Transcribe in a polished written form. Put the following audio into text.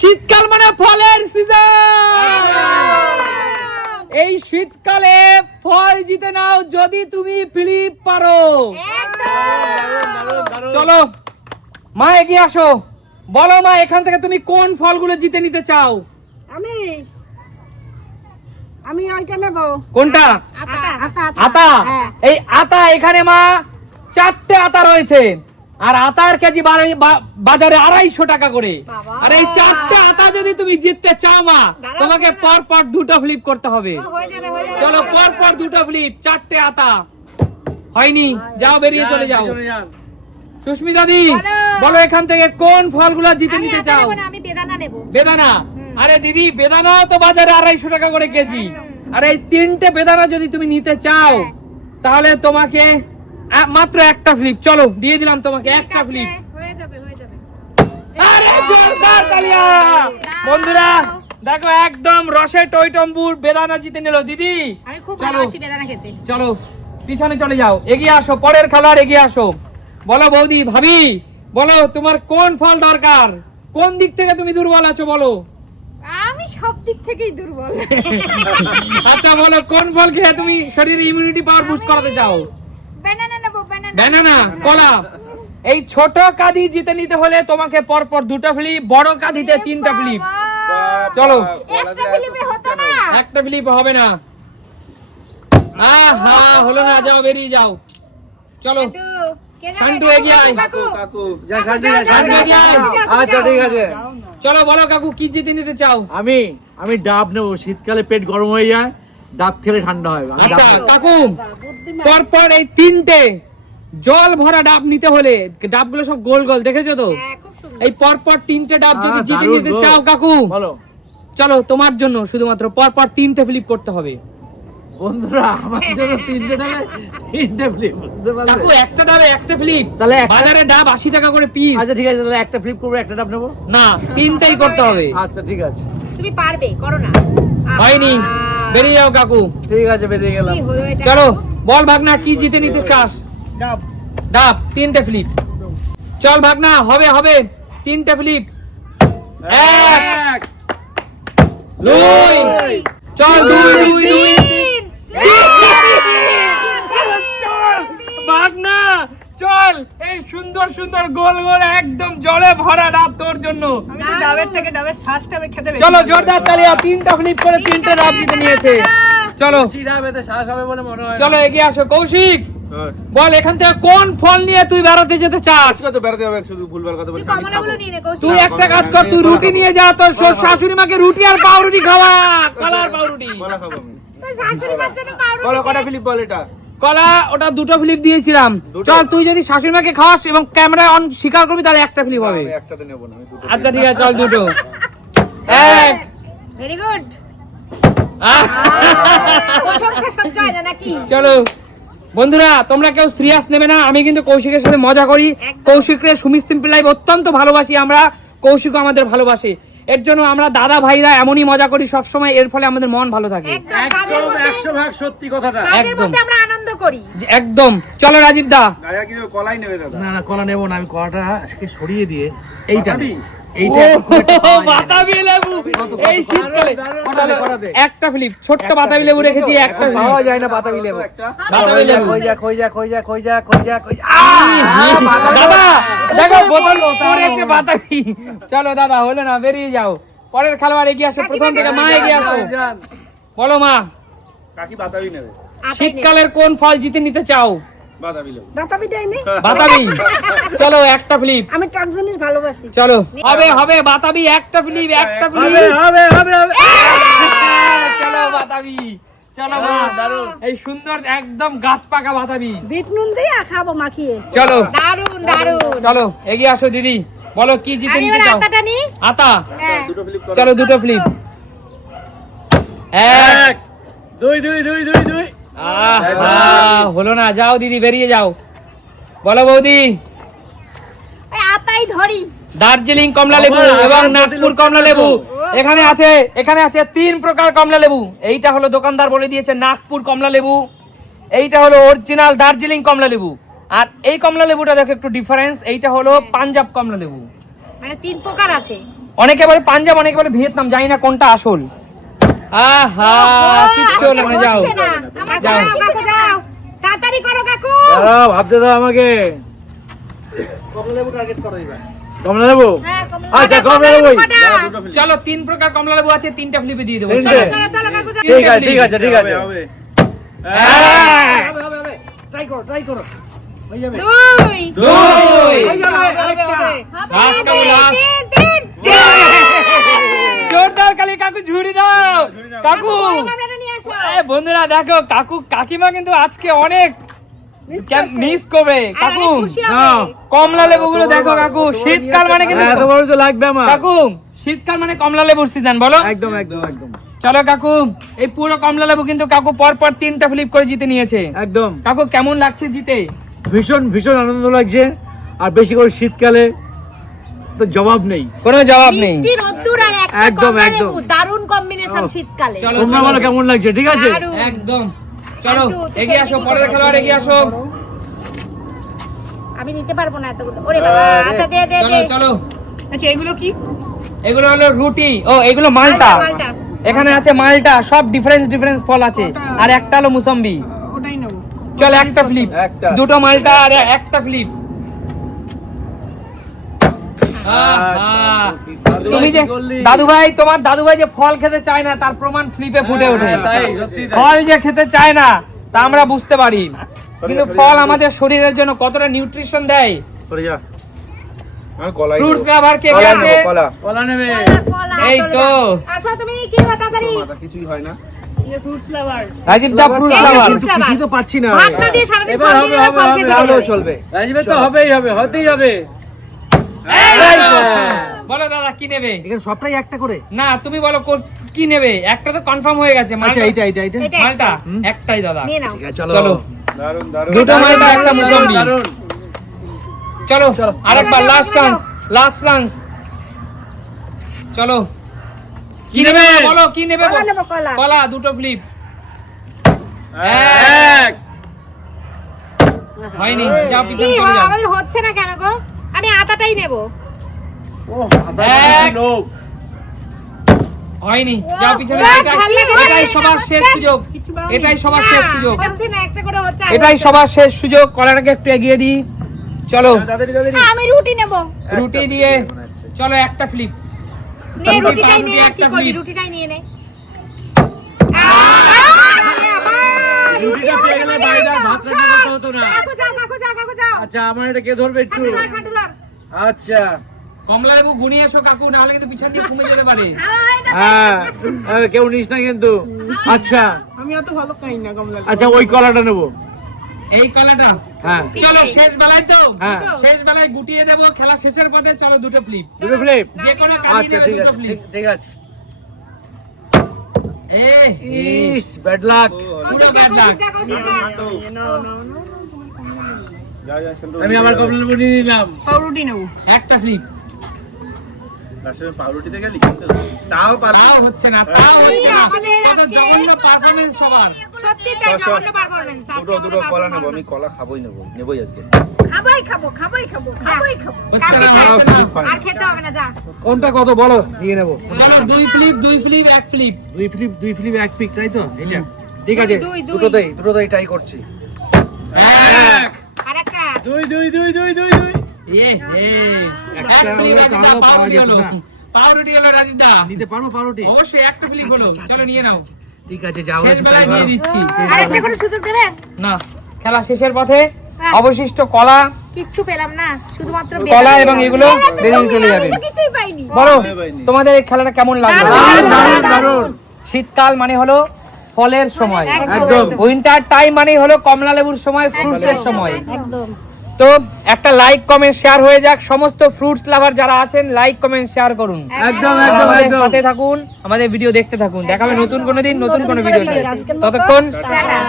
শীতকাল মানে ফলের সিজন। এই শীতকালে ফল জিতে নাও যদি তুমি ফ্লিপ পারো। চলো মা এগিয়ে আসো, বলো মা এখান থেকে তুমি কোন ফলগুলো জিতে নিতে চাও? আমি ওইটা নেব। কোনটা? আতা। এই আতা এখানে মা 4টে আতা রয়েছে, আর আতার কেজি বাজারে 250 টাকা করে। আর এই 4টে আতা যদি তুমি জিততে চাও মা, তোমাকে পর পর 2টো ফ্লিপ করতে হবে। চলো পর পর 2টো ফ্লিপ, 4টে আতা। হয়নি, যাও বেরিয়ে চলে যাও। সুস্মিতা দি বলো এখান থেকে কোন ফলগুলো জিতে নিতে চাও? আমি বেদানা নেব। বেদানা? আরে দিদি বেদানা তো বাজারে 250 টাকা করে কেজি। আর এই 3টে বেদানা যদি তুমি নিতে চাও তাহলে তোমাকে মাত্র একটা ফ্লিপ। চলো দিয়ে দিলাম তোমাকে একটা ফ্লিপ। হয়ে যাবে। আরে জোরদার তালিয়া। বন্ধুরা দেখো একদম রসে টইটম্বুর বেদানা জিতে নিল দিদি। আমি খুব ভালোবাসি বেদানা খেতে। চলো পিছনে চলে যাও, এগিয়ে আসো, পরের খেলোয়াড় এগিয়ে আসো। বলো বৌদি, ভাবি বলো তোমার কোন ফল দরকার? কোন দিক থেকে তুমি দুর্বল আছো বলো? আমি সব দিক থেকেই দুর্বল। আচ্ছা বলো কোন ফল খেয়ে তুমি শরীরে ইমিউনিটি পাওয়ার বুস্ট করাতে চাও? বেদানা নেব। ব্যানানা, কলা। এই ছোট কাঁদি জিতে নিতে হলে তোমাকে পরপর 2টা ফ্লিপ, বড় কাঁদিতে 3টা ফ্লিপ। চলো একটা ফিলিপে হতো না। একটা ফ্লিপ হবে না। আহা হলো না, যাও বেরিয়ে যাও। চলো শান্টু এগিয়ে আয়। কাকু যা শান্তি এগিয়ে আয়। আচ্ছা ঠিক আছে। চলো বলো কাকু কি জিতে নিতে চাও? আমি ডাব নেবো, শীতকালে পেট গরম হয়ে যায়, ডাব খেলে ঠান্ডা হয়। আচ্ছা কাকু পরপর এই 3টে জল ভরা ডাব নিতে হলে, ডাবগুলো সব গোল গোল দেখেছো তো? খুব সুন্দর। এই পরপর 3টে ডাব যদি জিতে দারুণ নিতে গো। চাও কাকু, বলো চলো তোমার জন্য শুধুমাত্র পরপর 3টে ফ্লিপ করতে হবে। বন্ধুরা, আমার জন্য 3টে ডালে 3টে ফ্লিপ, বুঝতে পারলে? কাকু একটা ডাবে একটা ফ্লিপ, তাহলে একটা- বাজারে ডাব 80 টাকা করে পিস। আচ্ছা ঠিক আছে, তাহলে একটা ফ্লিপ করবো, একটা ডাব নেবো। না 3টেই করতে হবে। আচ্ছা ঠিক আছে, তুমি পারবে, করো না। হয়নি, বেরিয়ে যাও কাকু। ঠিক আছে, বেরিয়ে গেলাম। কি হলো এটা? চলো বল ভাগনা কি জিতে নিতে চাস? ডাব। ডাব 3টে ফ্লিপ। চল ভাগনা, হবে 3টে ফ্লিপ। 1 2 চল 2 ভাগনা চল, এই সুন্দর সুন্দর গোল গোল একদম জলে ভরা ডাব তোর জন্য। ডাবের থেকে ডাবের শ্বাসটা আমি খেতে বেশি চলো জোরদার তালিয়া, 3টা ফ্লিপ করে 3টে ডাব জিতে নিয়েছে। চলো চিরাবেতে শ্বাস হবে বলে মনে হয় না। চলো এগিয়ে আসো। কৌশিক বল এখান থেকে কোন ফল নিয়ে তুই বেড়াতে যেতে চাস? আজকে তো বেড়াতে হবে, শুধু ভুলভাল কথা বলছিস, আমি খাবো। কমলাগুলো নিয়ে নে কৌশিক। তুই একটা কাজ কর, তুই রুটি নিয়ে যা, তোর শাশুড়ি মাকে রুটি আর পাউরুটি খাওয়া, কলার পাউরুটি। কলা খাবো আমি। তোর শাশুড়ি বাচ্চাটা পাউরুটি কলা কটা ফিলিপ বল এটা? কলা ওটা 2টো ফ্লিপ দিয়েছিলাম। চল তুই যদি শাশুড়ি মাকে খাওয়াস এবং ক্যামেরায় অন স্বীকার করবি তাহলে একটা ফ্লিপ হবে। আমি একটাতে নেব না, আমি দুটো। আচ্ছা ঠিক আছে চল 2টো। 1 ভেরি গুড। আহ! প্রশংসা সহ্য হয় না নাকি? চলো বন্ধুরা তোমরা কেউ সিরিয়াস নেবে না, আমি কিন্তু কৌশিকের সাথে মজা করি। কৌশিকের সুমি সিম্পল লাইফ অত্যন্ত ভালোবাসি আমরা, কৌশিকও আমাদের ভালোবাসে। এর জন্য আমরা দাদা ভাইরা এমনই মজা করি সব সময়, এর ফলে আমাদের মন ভালো থাকে। একদম 100% সত্যি কথাটা। কাজের একদম। মধ্যে আমরা আনন্দ করি। একদম। চলো রাজীব দা। গায়া কিন্তু কলাই নেবে দাদা। না না, কলা নেবো না, আমি কলাটা আজকে সরিয়ে দিয়ে এইটা বাতাবি? এইটা একটু খুব একটা পাওয়া যায় না। বাতাবি লেবু এই শীতকালে। কটা দে, কটা দে। একটা ফ্লিপ, ছোট্ট বাতাবি লেবু রেখেছি, একটা এখন পাওয়া ফ্লিপ। যায় না বাতাবি লেবু। একটা বাতাবি লেবু। কই যা। দাদা দেখো বোতল পড়েছে বাতাবি। চলো দাদা হলো না, বেরিয়ে যাও। পরের খেলোয়াড় এগিয়ে আসো, প্রথম থেকে মা এগিয়ে আসো। বলো মা কাকি বাতাবি নেবে। আটাই নে। শীতকালের কোন ফল জিতে নিতে চাও? বাতাবি নেবে। বাতাবিটাই নে। বাতাবি। চলো একটা ফ্লিপ। আমি টক জিনিস ভালোবাসি। চলো হবে বাতাবি, একটা ফ্লিপ, একটা ফ্লিপ। হবে। চলো বাতাবি, চলো মা। এই সুন্দর একদম গাছ পাকা বাতাবি। বিট নুন দিয়ে খাবো মাখিয়ে। চলো দারুন দারুন। চলো এগিয়ে আসো দিদি, বলো কি জিতে আমি নিতে এবার চাও? আটাটা নি। আতা। হ্যাঁ। দুটো ফিলিপ করো। চলো 2টো ফ্লিপ। 1 2 হলো না, যাও দিদি বেরিয়ে যাও। বলো বৌদি। এই আটাই ধরি। দার্জিলিং কমলা লেবু এবং নাগপুর কমলা লেবু এখানে আছে 3 প্রকার কমলা লেবু। এইটা হলো দোকানদার বলে দিয়েছে নাগপুর কমলা লেবু, এইটা হলো অরিজিনাল দার্জিলিং কমলা লেবু, আর এই কমলা লেবুটা দেখো একটু ডিফারেন্স, এইটা হলো পাঞ্জাব কমলা লেবু। মানে 3 প্রকার আছে। অনেকে বলে পাঞ্জাব, অনেকে বলে ভিয়েতনাম, জানি না কোনটা আসল। আহা কিচ্ছু হলো না, যাও হচ্ছে না। আমার যাও। যাও, কাকু যাও। তাড়াতাড়ি করো কাকু। ভাবতে দাও আমাকে। কমলা লেবু হ্যাঁ, কমলা- আচ্ছা কমলা লেবু কটা? দুটো ফেলি। চলো 3 প্রকার কমলা লেবু আছে, 3টা ফ্লিপে দিয়ে দেবো। তিনটে? চলো চলো চলো কাকু যাও। ঠিক আছে ঠিক আছে ঠিক আছে। হবে, হবে। ট্রাই করো ট্রাই করো হয়ে যাবে। দুই। দুই। হবে। লাস্ট কাকু, লাস্ট। তিন। জোরদার কালি কাকু ঝুড়ি দাও কাকু। ক্যামেরাটা নিয়ে আসো। এ বন্ধুরা দেখো কাকু কাকিমা কিন্তু আজকে অনেক মিস করবে আর কাকু। অনেক খুশি হবে। নাও। কমলা লেবুগুলো দেখো কাকু, শীতকাল মানে কিন্তু এত বড় তো লাগবে আমার। কাকু শীতকাল মানে কমলা লেবুর সিজন, বলো। একদম একদম একদম চলো কাকু, এই পুরো কমলা লেবু কিন্তু কাকু পর পর 3টা ফ্লিপ করে জিতে নিয়েছে। একদম কাকু কেমন লাগছে জিতে? ভীষণ ভীষণ আনন্দ লাগছে। আর বেশি করে শীতকালে তো জবাব নেই। কোনো জবাব নেই। মিষ্টি রোদ্দুর আর একটা একদম, কমলা একদম। লেবু, দারুণ কম্বিনেশন শীতকালে। চলো তোমরা বলো কেমন লাগছে, ঠিক আছে? দারুণ। একদম। চলো একটু এগিয়ে আসো, পরের খেলোয়াড় এগিয়ে আসো। আমি নিতে পারবো না এতগুলো। ওরে বাবা, আচ্ছা দে দে চলো দে। চলো, আচ্ছা এগুলো কি? এগুলো হলো রুটি, ও এগুলো মালটা। মালটা। এখানে আছে মালটা, সব ডিফারেন্স ফল আছে, আর একটা হলো মুসম্বি। ওটাই নেবো। চল একটা ফ্লিপ, একটা। দুটো মালটা আর একটা ফ্লিপ। তুমি যে দাদু ভাই, তোমার দাদু ভাই যে ফল খেতে চায় না তার প্রমাণ ফ্লিপে ফুটে ওঠে। তাই, সত্যি তাই। ফল যে খেতে চায় না তা আমরা বুঝতে পারি, কিন্তু ফল আমাদের শরীরের জন্য কতটা নিউট্রিশন দেয়। সরে যা। আমি কলাই ফ্রুটস নেবো। লাভার কে কে কলা আছে? নেবো, কলা। কলা নেবে। কলা, এই চলে তো। যাও। আসো তুমি কি তাড়াতাড়ি। মাথা কিছুই হয় না। ये फ्रूट्स लवर। রাজীব দা ফ্রুটস এই যে লাভার। fruits lover। কিছুই তো পাচ্ছি না। ভাত না দিয়ে সারাদিন এবার ফল হবে দিয়ে হবে ফল হবে খেতে ভালো হবে। চলবে। রাজীবের তো হবেই হবে, হতেই হবে। এই তো। বলো দাদা কি নেবে? এখানে সবটাই একটা করে। না তুমি বলো কি নেবে? একটা তো কনফার্ম হয়ে গেছে, আচ্ছা মালটা। এইটা এইটা এইটা। এটা মালটা হুম। একটাই দাদা। নিয়ে নাও। ঠিক আছে চলো। চলো। দারুন, দারুন। দুটো মালটা একটা মুসম্বি। দারুন। চলো আরেকবার লাস্ট চান্স। চলো কি নেবে বলো, কি নেবে কলা নেবো, কলা। কলা দুটো ফ্লিপ। এক। হয়নি, যাও কি পিছনে চলে যাও। আমাদের হচ্ছে না কেন গো? আমি আটাটাই নেব। ওহ, এক। লোক। হয়নি, যাও পিছনে। ওহ, এটাই- ভাল লাগে না। এটাই সবার শেষ সুযোগ, এটাই সবার শেষ সুযোগ, হচ্ছে না, একটা করে হচ্ছে। এটাই সবার শেষ সুযোগ। কলাটাকে একটু এগিয়ে দিই। চলো তাড়াতাড়ি, তাড়াতাড়ি। আমি রুটি নেব। রুটি দিয়ে চলো একটা ফ্লিপ। নে রুটিটাই রুটি নে, আর কি একটা করবি? flip। রুটিটাই নিয়ে নে। রুটিটা পেয়ে গেলে বাইরে আর ভাত রান্না করতে হতো না। কাকু যাও, কাকু যাও, কাকু যাও। আচ্ছা আমার এটা কে ধরবে একটু? সাটু ধর, সাটু ধর। আচ্ছা কমলা লেবু গুনিয়ে এসো কাকু, নাহলে কিন্তু পিছন দিয়ে কমে যেতে পারে। হ্যাঁ কেউ নিস না কিন্তু। আচ্ছা আমি অত ভালো খাই না কমলা। আচ্ছা ওই কলাটা নেবো। এই কলাটা হ্যাঁ চলো শেষ বেলায় তো, হ্যাঁ। শেষ বেলায় গুটিয়ে দেবো খেলা শেষের পথে। চলো দুটো ফ্লিপ, দুটো প্লেট। যে কোনো কালিয়ে আচ্ছা নেবে ঠিক দুটো আছে ফ্লিপ। ঠিক আছে। এ ইস ব্যাড লাক। পুরো ব্যাড লাক। দেখো, দেখো। যা, যা, সেন্টু। আমি আবার কমলা লেবু নিয়ে নিলাম। পাউরুটি নেবো। একটা ফ্লিপ, লাস্টে পাউরুটিতে গেলি? তাও পারবি। তাও হচ্ছে না, তাও হচ্ছে না। আমাদের কত আজকে- জঘন্য পারফরমেন্স সবার। সত্যি তাই, শোন, জঘন্য performance। দুটো আজকে দুটো আমাদের কলা নেবো, performance। আমি কলা খাবোই নেবোই আজকে। খাবোই খাবো, খাবোই খাবো, খাবোই খাবো। হচ্ছে না, কালকে হচ্ছে খাবো। না। আর খেতে হবে না, যা। কোনটা কত বলো নিয়ে নেবো। চলো দুই ফ্লিপ এক ফ্লিপ। দুই ফ্লিপ এক পিক তাই তো এটা? ঠিক আছে দুই। দুটোতেই ট্রাই করছি। এক আরেকটা। দুই। এ হে একটা এক ফ্লিপ হলে আছে, তাহলেও পাওয়া পাউরুটি যেত হলো। না। পাউরুটি হলো রাজীব দা। নিতে পারবো পাউরুটি? অবশ্যই একটা ফ্লিপ হলো। চলো নিয়ে নাও, ঠিক আছে যাও। শেষ বেলায় দিয়ে দিচ্ছি। আরেকটা করে সুযোগ দেবে? না, খেলা শেষের পথে। হ্যাঁ। অবশিষ্ট কলা, কিচ্ছু পেলাম না, শুধুমাত্র কলা এবং এগুলো বেরিয়ে চলে যাবে। আমি তো কিছুই পাইনি। বলো পাইনি। তোমাদের এই খেলাটা কেমন লাগলো? দারুণ। শীতকাল মানে হলো ফলের সময়, একদম। উইন্টার টাইম মানে হলো কমলা লেবুর সময়, ফ্রুটসের সময়। একদম। তো একটা লাইক কমেন্ট শেয়ার হয়ে যাক। সমস্ত ফ্রুটস লাভার যারা আছেন লাইক কমেন্ট শেয়ার করুন। একদম আর একদম আমাদের একদম। সাথে থাকুন, আমাদের ভিডিও দেখতে থাকুন। দেখাবে নতুন কোনো দিন নতুন কোনো ভিডিও নিয়ে। ততক্ষণ টাটা।